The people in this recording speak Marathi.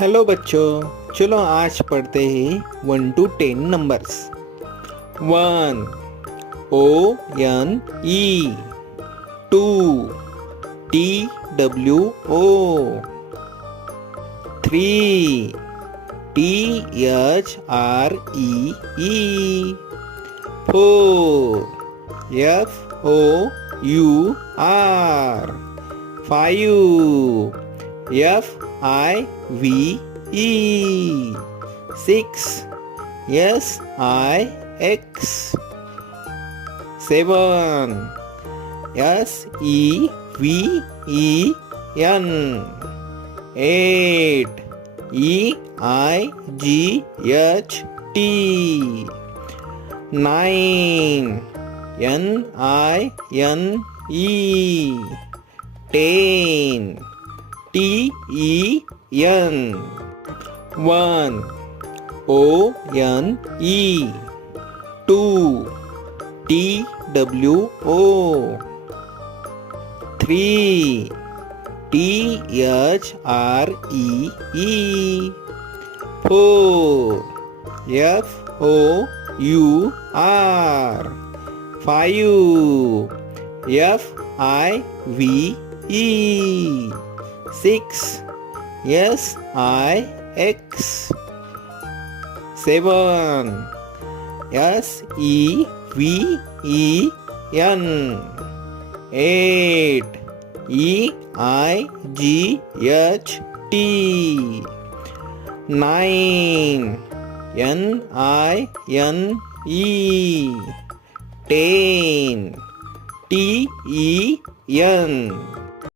हेलो बच्चों, चलो आज पढ़ते हैं 1 to 10 numbers. 1 ONE, 2 TWO, 3 THREE, 4 FOUR, 5 FIVE, 6 SIX, 7 SEVEN, 8 EIGHT, 9 NINE, 10 TEN, 1 ONE, 2 TWO, 3 THREE, 4 FOUR, 5 FIVE, 6 SIX, 7 SEVEN, 8 EIGHT, 9 NINE, 10 TEN.